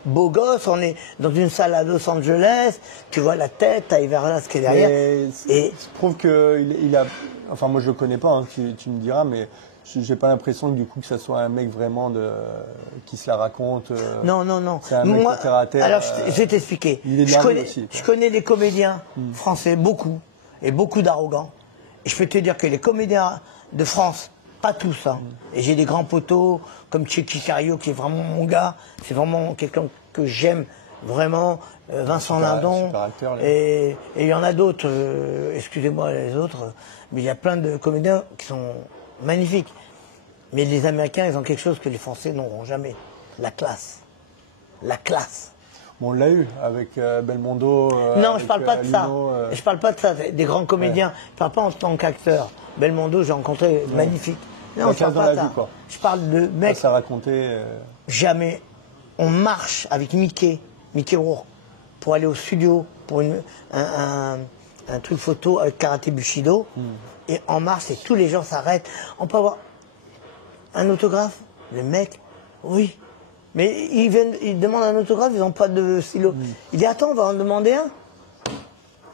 Beau gosse, on est dans une salle à Los Angeles, tu vois la tête, t'as Iverla ce qui est derrière. Et ça prouve qu'il a, enfin moi je le connais pas, hein, tu me diras, mais j'ai pas l'impression que du coup que ça soit un mec vraiment qui se la raconte. Non. C'est un mec terre à terre. Alors je vais t'expliquer. Je connais des comédiens français, beaucoup d'arrogants. Et je peux te dire que les comédiens de France, pas tous, hein. Et j'ai des grands poteaux comme Checky Cario qui est vraiment mon gars. C'est vraiment quelqu'un que j'aime vraiment. Vincent Lindon. Super acteur, et il y en a d'autres. Excusez-moi les autres, mais il y a plein de comédiens qui sont magnifiques. Mais les Américains, ils ont quelque chose que les Français n'auront jamais. La classe. La classe. Bon, on l'a eu avec Belmondo. Non, je parle pas de ça. Je parle pas de ça. Des grands comédiens. Ouais. Je parle pas en tant qu'acteur. Belmondo, j'ai rencontré magnifique. Non, je parle pas de ça. Je parle de mecs. Ça racontait. Jamais. On marche avec Mickey Rourke, pour aller au studio pour un truc photo avec Karaté Bushido. Et en marche, et tous les gens s'arrêtent. On peut avoir un autographe? Le mec, oui. Mais ils demandent un autographe, ils n'ont pas de stylo. Il dit, attends, on va en demander un.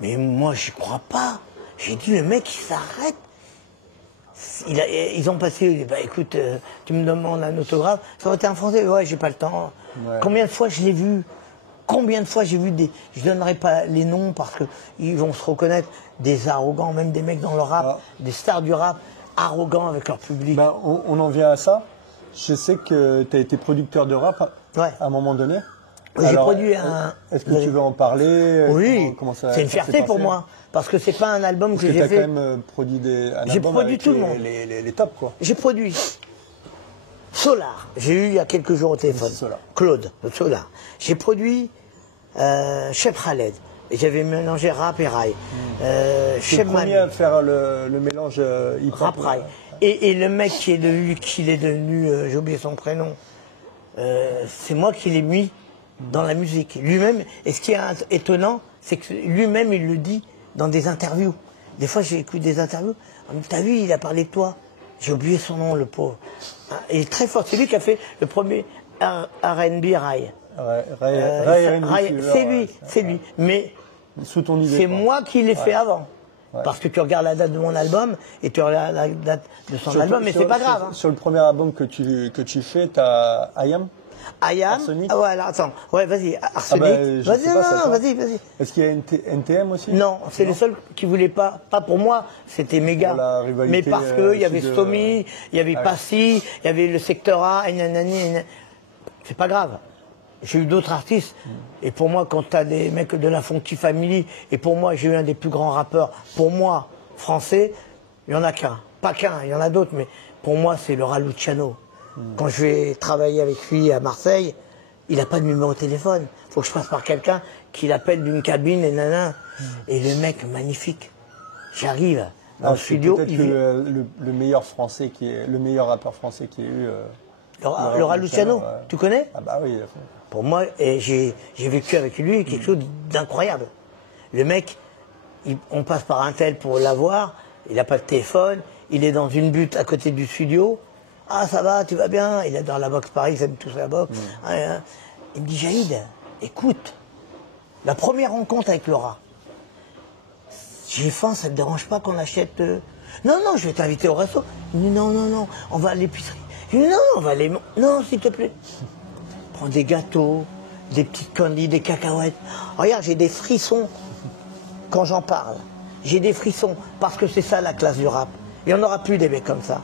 Mais moi, j'y crois pas. J'ai dit, le mec, il s'arrête. Ils ont passé, bah écoute, tu me demandes un autographe. Ça aurait été un Français, ouais, j'ai pas le temps. Ouais. Combien de fois je l'ai vu? Combien de fois j'ai vu des... Je donnerai pas les noms parce qu'ils vont se reconnaître, des arrogants, même des mecs dans le rap, des stars du rap, arrogants avec leur public. Ben, on en vient à ça. Je sais que tu as été producteur de rap à un moment donné. J'ai produit un... Est-ce que tu veux en parler? Oui, c'est une fierté pour moi. Parce que c'est pas un album que j'ai fait. Tu as quand même produit J'ai produit tout le monde. Les tops, quoi. J'ai produit Solar. J'ai eu il y a quelques jours au téléphone. Claude, Solar. J'ai produit Cheb Khaled. Et j'avais mélangé rap et rail. C'est le premier à faire le mélange hip-hop. Rap rail. Et le mec qui est devenu, j'ai oublié son prénom, c'est moi qui l'ai mis dans la musique. Lui-même, et ce qui est étonnant, c'est que lui-même, il le dit dans des interviews. Des fois, j'écoute des interviews, t'as vu, il a parlé de toi. J'ai oublié son nom, le pauvre. Il est très fort. C'est lui qui a fait le premier R&B rail. C'est lui. Mais c'est moi qui l'ai fait avant. Ouais. Parce que tu regardes la date de mon album et tu regardes la date de son album, mais c'est pas grave. Sur le premier album que tu fais, t'as IAM? Ah ouais, alors attends. Ouais, vas-y, Arsenic. Vas-y. Est-ce qu'il y a NTM aussi? Non, c'est le seul qui voulait pas pour moi, c'était méga. Mais parce qu'il y avait Stomy, il y avait Passy, il y avait le secteur A, c'est pas grave. J'ai eu d'autres artistes. Et pour moi, quand t'as des mecs de la Funky Family, et pour moi, j'ai eu un des plus grands rappeurs, pour moi, français, il y en a qu'un. Pas qu'un, il y en a d'autres, mais pour moi, c'est Laura Luciano. Quand je vais travailler avec lui à Marseille, il n'a pas de numéro de téléphone. Il faut que je passe par quelqu'un qui l'appelle d'une cabine et nanana. Et le mec, magnifique. J'arrive dans le studio. Peut-être que le meilleur français le meilleur rappeur français qui ait eu. Laura Luciano, tu connais? Ah bah oui. Pour moi, j'ai vécu avec lui quelque chose d'incroyable. Le mec, on passe par un tel pour l'avoir. il n'a pas de téléphone, il est dans une butte à côté du studio. Ah, ça va, tu vas bien? Il adore la boxe, pareil, ils aiment tous la boxe. Il me dit, Jaïd, écoute, la première rencontre avec Laura, j'ai faim, ça te dérange pas qu'on achète... Non, non, je vais t'inviter au resto. Il me dit, non, non, non, on va à l'épicerie. Je lui dis, non, on va aller... Non, s'il te plaît. Prends des gâteaux, des petites conneries, des cacahuètes. Regarde, j'ai des frissons quand j'en parle. J'ai des frissons, parce que c'est ça la classe du rap. Il n'y en aura plus des mecs comme ça.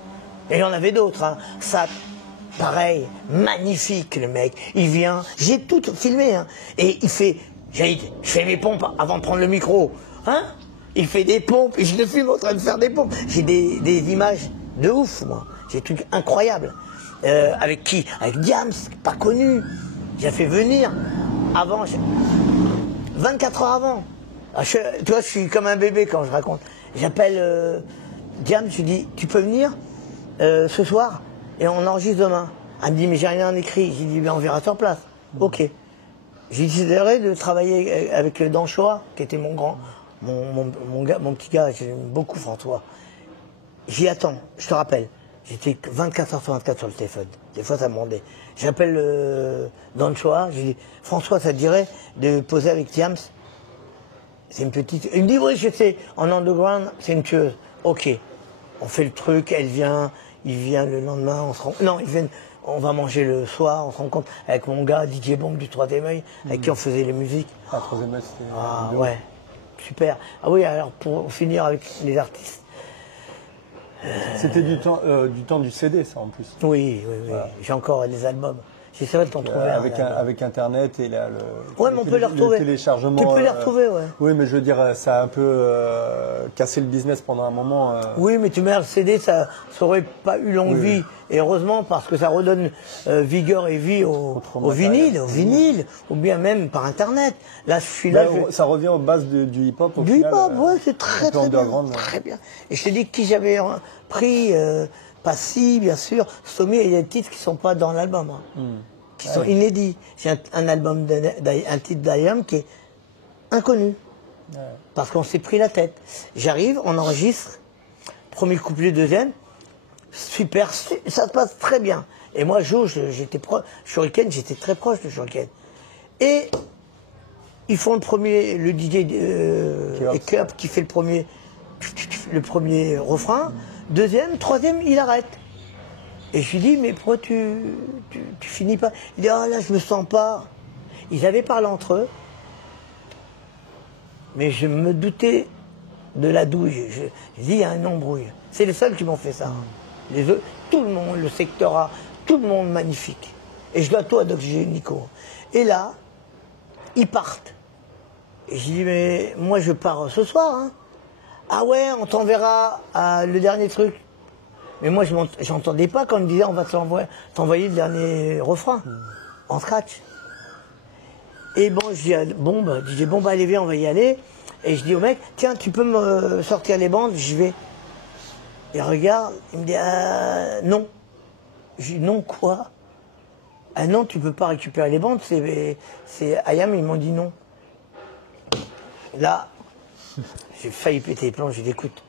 Et il y en avait d'autres, hein. Ça, pareil, magnifique le mec. Il vient, j'ai tout filmé, hein. Et il fait, je fais mes pompes avant de prendre le micro. Hein? Il fait des pompes, et je le filme en train de faire des pompes. J'ai des images de ouf, moi. J'ai des trucs incroyables. Avec qui? Avec Diams, pas connu. J'ai fait venir avant, 24 heures avant. Tu vois, je suis comme un bébé quand je raconte. J'appelle Diams, je lui dis, tu peux venir ce soir et on enregistre demain. Elle me dit, mais j'ai rien écrit. J'ai dit, ben on verra sur place. Ok. J'ai décidé de travailler avec le Danchois, qui était mon grand, mon petit gars, j'aime beaucoup François. J'y attends, je te rappelle. J'étais 24 heures sur 24 sur le téléphone. Des fois, ça me rendait. J'appelle Danchois, je dis, François, ça te dirait de poser avec Diams? C'est une petite... Il me dit, oui, je sais, en underground, c'est une tueuse. Ok. On fait le truc, elle vient, il vient le lendemain, on se rend... Non, il vient, on va manger le soir, on se rencontre avec mon gars, DJ Bomb du 3e œil, avec qui on faisait les musiques. Ah, 3e œil, c'était... Ah, ouais, super. Ah oui, alors, pour finir avec les artistes. C'était du temps du CD, ça, en plus. Oui, oui, oui. Voilà. J'ai encore les albums. J'essaierai de t'en trouver avec Internet et là, ouais, mais on peut les retrouver. Le téléchargement. Tu peux les retrouver, ouais. Oui, mais je veux dire, ça a un peu cassé le business pendant un moment. Oui, mais tu mets le CD, ça n'aurait pas eu longue vie. Et heureusement, parce que ça redonne vigueur et vie au vinyle, ou bien même par Internet. Là, je suis là. Ça revient aux bases du hip-hop. Du hip-hop, ouais, c'est très bien. Très bien. Et je t'ai dit qui j'avais pris... Passy, bien sûr. Stomy, il y a des titres qui ne sont pas dans l'album, hein, qui sont inédits. J'ai un album, un titre d'Ayam qui est inconnu, parce qu'on s'est pris la tête. J'arrive, on enregistre, premier couplet, deuxième, super, ça se passe très bien. Et moi, j'étais proche, Shuriken, j'étais très proche de Shuriken. Et ils font le premier, le DJ Cup qui fait le premier refrain. Deuxième, troisième, il arrête. Et je lui dis, mais pourquoi tu finis pas? Il dit, ah là, je me sens pas. Ils avaient parlé entre eux, mais je me doutais de la douille. Je dis, il y a un embrouille. C'est les seuls qui m'ont fait ça. Les autres, tout le monde, le secteur A, tout le monde magnifique. Et je dois tout à Doc G, Nico. Et là, ils partent. Et je dis, mais moi, je pars ce soir, hein. Ah ouais, on t'enverra le dernier truc. Mais moi, je n'entendais pas quand on me disait on va t'envoyer le dernier refrain en scratch. Et bon, je dis DJ Bomb, allez viens, on va y aller. Et je dis au mec, tiens, tu peux me sortir les bandes, j'y vais. Il regarde, il me dit non. Je dis non quoi? Ah non, tu peux pas récupérer les bandes, c'est Ayam, ils m'ont dit non. Là, j'ai failli péter les plombs, j'ai dit écoute,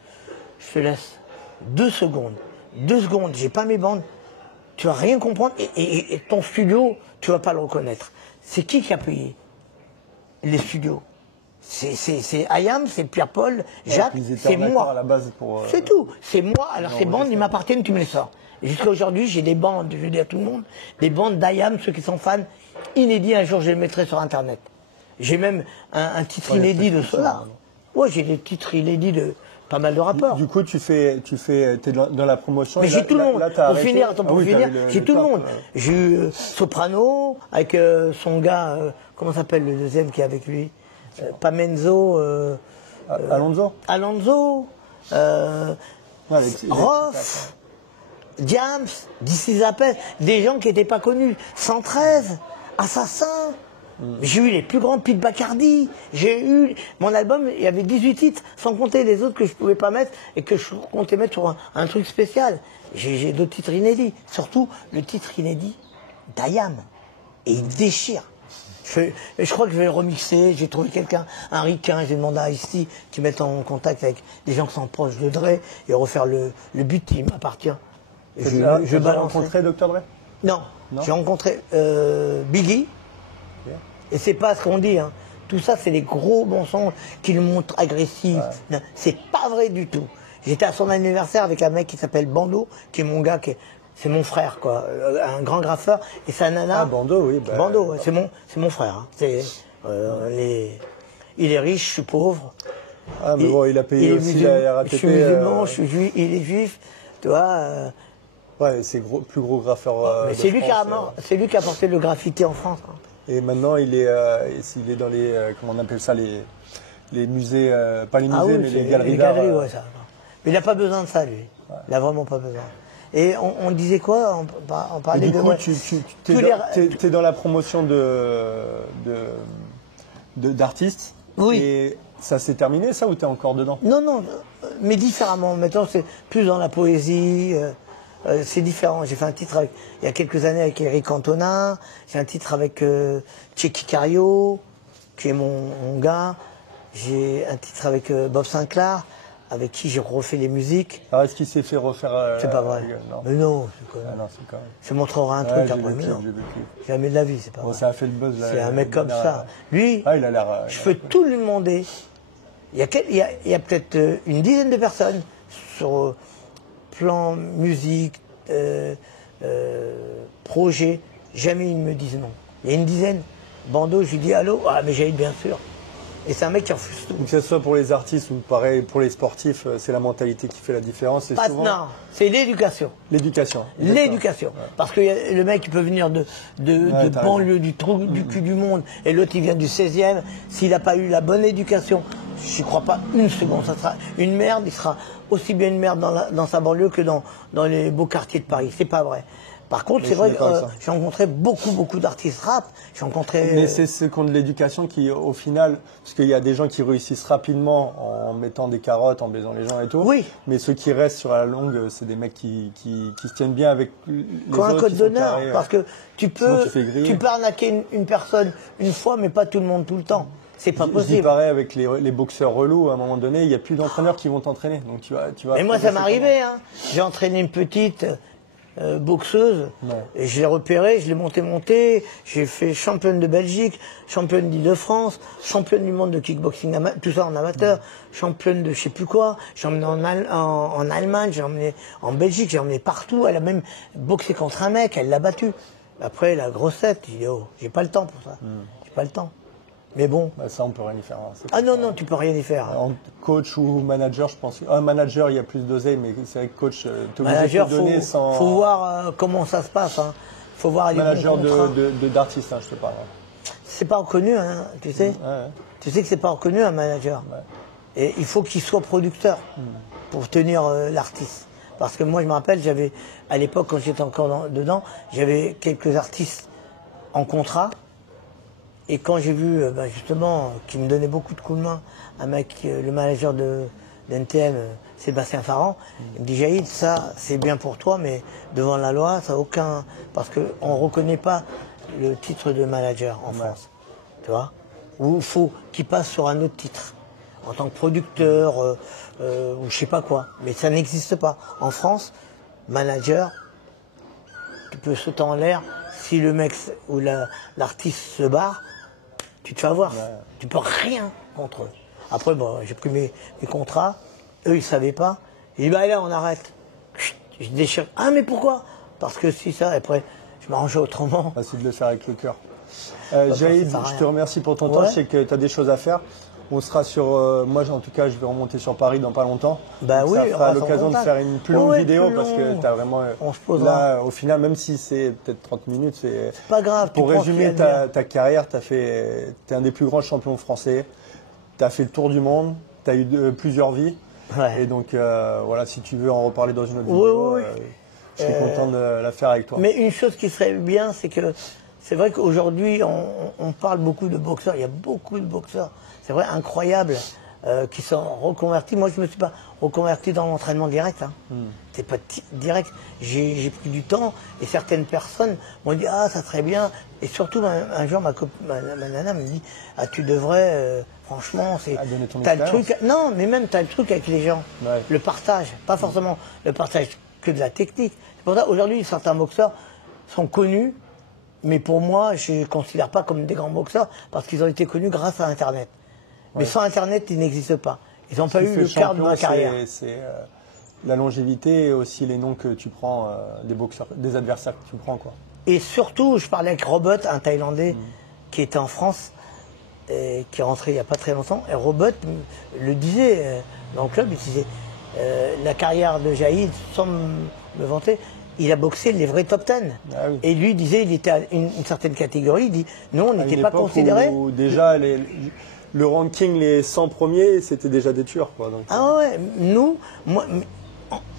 je te laisse 2 secondes. 2 secondes, j'ai pas mes bandes, tu vas rien comprendre et ton studio, tu vas pas le reconnaître. C'est qui a payé les studios? C'est Ayam, c'est Pierre-Paul, Jacques, c'est moi. À la base pour, c'est tout, c'est moi. Alors ces bandes, ils m'appartiennent, tu me les sors. Et jusqu'à aujourd'hui, j'ai des bandes, je dis à tout le monde, des bandes d'Ayam, ceux qui sont fans, inédits, un jour je les mettrai sur Internet. J'ai même un titre inédit de cela. Ouais, j'ai des titres inédits de pas mal de rappeurs. Du coup, t'es dans la promotion. Mais j'ai tout le monde. Pour finir, j'ai tout le monde. J'ai eu Soprano, avec son gars, comment s'appelle le deuxième qui est avec lui? Pas Menzo. Alonso. Roth. Diams. D'ici Appel. Des gens qui n'étaient pas connus. 113. Assassin. J'ai eu les plus grands Pete Bacardi. J'ai eu mon album, il y avait 18 titres, sans compter les autres que je ne pouvais pas mettre et que je comptais mettre sur un truc spécial. J'ai d'autres titres inédits, surtout le titre inédit d'Ayam. Et il déchire. Je crois que je vais le remixer. J'ai trouvé quelqu'un, un ricain, j'ai demandé à Ice-T qui mette en contact avec des gens qui sont proches de Dre et refaire le beat, il m'appartient. Je vais rencontrer Dr. Dre? Non, j'ai rencontré Biggie. Okay. Et c'est pas ce qu'on dit. Hein. Tout ça, c'est les gros mensonges qui le montrent agressif. Ouais. C'est pas vrai du tout. J'étais à son anniversaire avec un mec qui s'appelle Bando, qui est mon gars, c'est mon frère, quoi, un grand graffeur. Et sa nana. Ah, Bando, oui. Bah, Bando, ouais, c'est mon frère. Hein. Il est riche, je suis pauvre. Ah, mais bon, il a payé aussi la RATP. Je suis musulman, il est juif, tu vois. Ouais, c'est plus gros graffeur. C'est lui qui a porté le graffiti en France. Hein. Et maintenant, il est dans les, comment on appelle ça, les musées, pas les musées, mais les galeries d'art. Ouais, ça. Mais il n'a pas besoin de ça, lui. Ouais. Il n'a vraiment pas besoin. Et on disait quoi? On parlait de... Du coup, tu es dans la promotion d'artistes. Oui. Et ça s'est terminé, ça, ou tu es encore dedans? Non, mais différemment. Maintenant, c'est plus dans la poésie. C'est différent. J'ai fait un titre il y a quelques années avec Eric Cantona. J'ai un titre avec Checky Cario, qui est mon gars. J'ai un titre avec Bob Sinclair, avec qui j'ai refait les musiques. Alors, est-ce qu'il s'est fait refaire C'est pas vrai. Non. Mais non, c'est quand même. Je montrerai un truc après. Mais non. Jamais de la vie, c'est pas vrai. Ça a fait le buzz. C'est un mec comme ça. Lui, il a l'air. Je peux tout lui demander. Il y a peut-être une dizaine de personnes sur plan musique, projet. Jamais ils me disent non. Il y a une dizaine. Bando, je lui dis allô. Ah, mais Jaïd, bien sûr. Et c'est un mec qui refuse tout. Que ce soit pour les artistes ou pareil pour les sportifs, c'est la mentalité qui fait la différence. Non, c'est l'éducation. L'éducation. L'éducation. Ouais. Parce que le mec, il peut venir de banlieue, du cul du monde, et l'autre, il vient du 16e. S'il n'a pas eu la bonne éducation, je n'y crois pas une seconde. Ça sera une merde, il sera aussi bien une merde dans sa banlieue que dans les beaux quartiers de Paris. C'est pas vrai. Par contre, c'est vrai que j'ai rencontré beaucoup d'artistes rap. Mais c'est ce contre l'éducation qui, au final, parce qu'il y a des gens qui réussissent rapidement en mettant des carottes, en baisant les gens et tout. Oui. Mais ceux qui restent sur la longue, c'est des mecs qui se tiennent bien avec les autres. Un code d'honneur, parce que tu peux arnaquer une personne une fois, mais pas tout le monde tout le temps. C'est pas possible. Il paraît avec les boxeurs relous, à un moment donné, il n'y a plus d'entraîneurs qui vont t'entraîner. Donc tu vas. Mais moi, ça m'est arrivé. Hein. J'ai entraîné une petite. Boxeuse, et je l'ai repérée, je l'ai montée, j'ai fait championne de Belgique, championne d'Île-de-France, championne du monde de kickboxing, tout ça en amateur, championne de je sais plus quoi, j'ai emmené en Allemagne, j'ai emmené en Belgique, j'ai emmené partout, elle a même boxé contre un mec, elle l'a battu. Après, la grossette, j'ai dit, oh, j'ai pas le temps pour ça, j'ai pas le temps. Mais bon. Bah ça, on peut rien y faire. Hein. Ah non, tu peux rien y faire. En coach ou manager, je pense. Un manager, il y a plus d'oseille, mais c'est vrai que coach, tu es obligé de donner sans. Faut voir comment ça se passe. Hein. Faut voir les manager d'artiste, hein, je te parle. C'est pas reconnu, hein, tu sais. Ouais. Tu sais que c'est pas reconnu un manager. Ouais. Et il faut qu'il soit producteur pour tenir l'artiste. Parce que moi, je me rappelle, j'avais à l'époque, quand j'étais encore dedans, j'avais quelques artistes en contrat. Et quand j'ai vu, justement, qui me donnait beaucoup de coups de main, un mec, le manager d'NTM, Sébastien Farran, il me dit, Jaïd, ça, c'est bien pour toi, mais devant la loi, ça n'a aucun... Parce qu'on ne reconnaît pas le titre de manager en France, tu vois. Ou il faut qu'il passe sur un autre titre, en tant que producteur, ou je sais pas quoi. Mais ça n'existe pas. En France, manager, tu peux sauter en l'air, si le mec ou l'artiste se barre, tu te fais avoir. Ouais. Tu peux rien contre eux. Après, j'ai pris mes contrats. Eux, ils savaient pas. J'ai dit, là, on arrête. Je déchire. Ah, mais pourquoi? Parce que si ça, après, je m'arrangeais autrement. C'est de le faire avec le cœur. Jaïd, je te remercie pour ton temps. Je sais que tu as des choses à faire. On sera sur... moi, en tout cas, je vais remonter sur Paris dans pas longtemps. Bah oui, ça fera l'occasion de faire une plus longue vidéo parce que tu as vraiment... On se posera. Là, au final, même si c'est peut-être 30 minutes, c'est... pas grave. Pour résumer ta carrière, tu es un des plus grands champions français. Tu as fait le tour du monde. Tu as eu plusieurs vies. Ouais. Et donc, voilà, si tu veux en reparler dans une autre vidéo, je serais content de la faire avec toi. Mais une chose qui serait bien, c'est que c'est vrai qu'aujourd'hui, on parle beaucoup de boxeurs. Il y a beaucoup de boxeurs. C'est vrai, incroyables, qui sont reconvertis. Moi, je ne me suis pas reconverti dans l'entraînement direct. Hein. c'est pas direct. J'ai pris du temps et certaines personnes m'ont dit ah ça serait bien. Et surtout un jour ma nana me dit ah tu devrais franchement c'est t'as le truc non mais même t'as le truc avec les gens le partage pas forcément le partage que de la technique. C'est pour ça aujourd'hui certains boxeurs sont connus mais pour moi je les considère pas comme des grands boxeurs parce qu'ils ont été connus grâce à Internet. Mais sans Internet ils n'existent pas. Ils n'ont pas eu le quart de ma carrière. La longévité et aussi les noms que tu prends, des boxeurs, des adversaires que tu prends, quoi. Et surtout, je parlais avec Robert, un Thaïlandais qui était en France, et qui est rentré il n'y a pas très longtemps. Et Robert le disait dans le club, il disait la carrière de Jaïd, sans me vanter, il a boxé les vrais top 10. Ah oui. Et lui disait, il était à une certaine catégorie, il dit, non, on n'était pas considéré. Déjà, le ranking, les 100 premiers, c'était déjà des tueurs, quoi. Donc, ah ouais, nous, moi,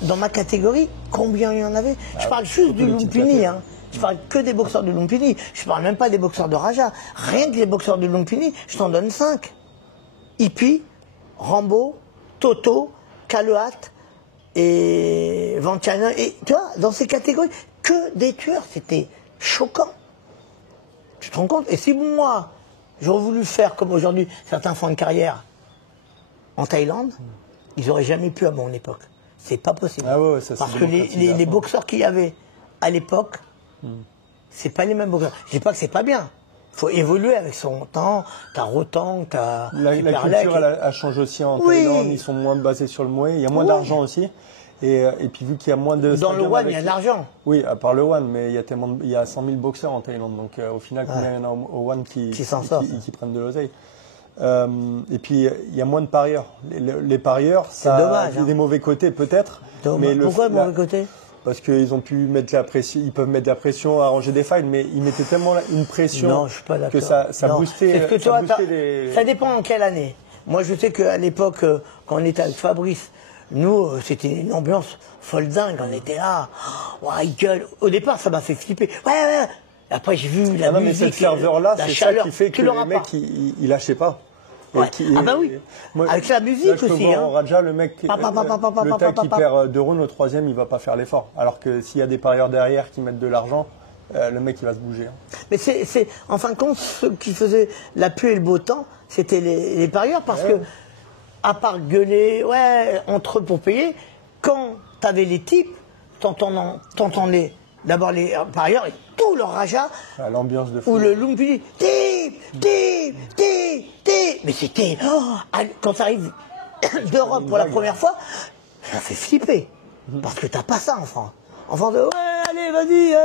dans ma catégorie, combien il y en avait? Je parle juste du Lumpini, hein. Je parle que des boxeurs de Lumpini. Je parle même pas des boxeurs de Raja. Rien que les boxeurs de Lumpini, je t'en donne 5. Ipi, Rambo, Toto, Kaluat et Vanciano. Et tu vois, dans ces catégories, que des tueurs. C'était choquant. Tu te rends compte? Et si moi, j'aurais voulu faire comme aujourd'hui, certains font une carrière en Thaïlande, ils n'auraient jamais pu à mon époque. C'est pas possible. Ah ouais, ça, parce que les boxeurs qu'il y avait à l'époque, c'est pas les mêmes boxeurs. Je dis pas que c'est pas bien. Il faut évoluer avec son temps. T'as Rotang, t'as la culture a changé aussi en Thaïlande. Ils sont moins basés sur le Muay. Il y a moins d'argent aussi. Et puis vu qu'il y a moins de... Dans le One, il y a de l'argent. Oui, à part le One, mais il y a 100 000 boxeurs en Thaïlande. Donc au final, combien il y en a au One qui prennent de l'oseille? Et puis il y a moins de parieurs. Les parieurs, ça dommage, a des mauvais côtés peut-être. Mais pourquoi mauvais côté? Parce qu'ils ont pu mettre la pression, ils peuvent mettre la pression, arranger des fights, mais ils mettaient tellement une pression que ça boostait. Ça dépend en quelle année. Moi, je sais qu'à l'époque, quand on était avec Fabrice, nous, c'était une ambiance folle dingue. On était là, ouais, gueule. Au départ, ça m'a fait flipper. Ouais. Après, j'ai vu la musique. Mais cette ferveur-là, c'est ça qui fait que les mecs, ils lâchaient pas. Ouais. Ah bah oui, moi, avec la musique là, aussi. En Raja, le mec, le taille qui perd 2 rounds, le troisième, il va pas faire l'effort. Alors que s'il y a des parieurs derrière qui mettent de l'argent, le mec, il va se bouger. Mais c'est, en fin de compte, ceux qui faisaient la pluie et le beau temps, c'était les parieurs, parce que, à part gueuler, entre eux pour payer, quand t'avais les types, t'entendais d'abord les parieurs et tout leur Raja, l'ambiance de fou. Ou le Lumpini, mais c'était, quand ça arrive d'Europe pour la première fois, ça fait flipper. Parce que t'as pas ça en France. En France, allez, vas-y,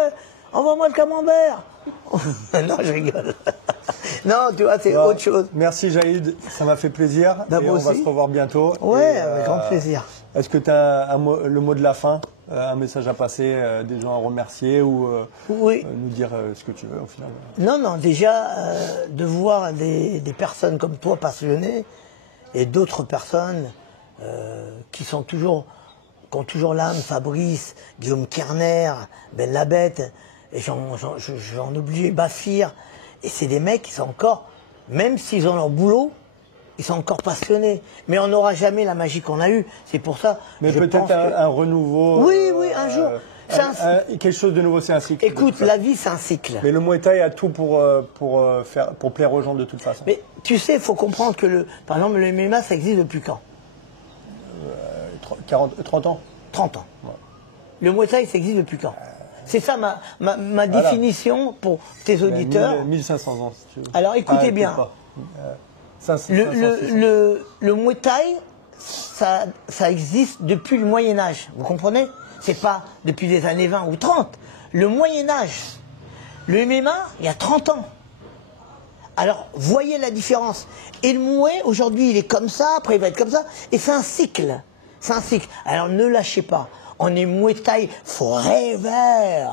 envoie-moi le camembert. Non, je rigole. Non, tu vois, c'est autre chose. Merci Jaïd, ça m'a fait plaisir. Et on va se revoir bientôt. Ouais, avec grand plaisir. Est-ce que tu as le mot de la fin, un message à passer, des gens à remercier ou nous dire ce que tu veux au final? Non, déjà, de voir des personnes comme toi passionnées et d'autres personnes qui ont toujours l'âme, Fabrice, Guillaume Kerner, Ben Labette, et j'en oublie, Bafir, et c'est des mecs qui sont encore, même s'ils ont leur boulot, ils sont encore passionnés. Mais on n'aura jamais la magie qu'on a eue. C'est pour ça. Mais peut-être un renouveau. Oui, un jour. Quelque chose de nouveau, c'est un cycle. Écoute, la vie, c'est un cycle. Mais le Muay Thai a tout pour plaire aux gens de toute façon. Mais tu sais, il faut comprendre que, par exemple, le MMA, ça existe depuis quand? 30 ans. 30 ans. Ouais. Le Muay Thai, ça existe depuis quand? C'est ça ma définition pour tes auditeurs. 1500 ans, si tu veux. Alors écoutez bien. Le Muay Thai, ça existe depuis le Moyen-Âge. Vous comprenez? C'est pas depuis les années 20 ou 30. Le Moyen-Âge. Le MMA, il y a 30 ans. Alors, voyez la différence. Et le Muay, aujourd'hui, il est comme ça, après il va être comme ça. Et c'est un cycle. C'est un cycle. Alors, ne lâchez pas. On est Muay Thai forever.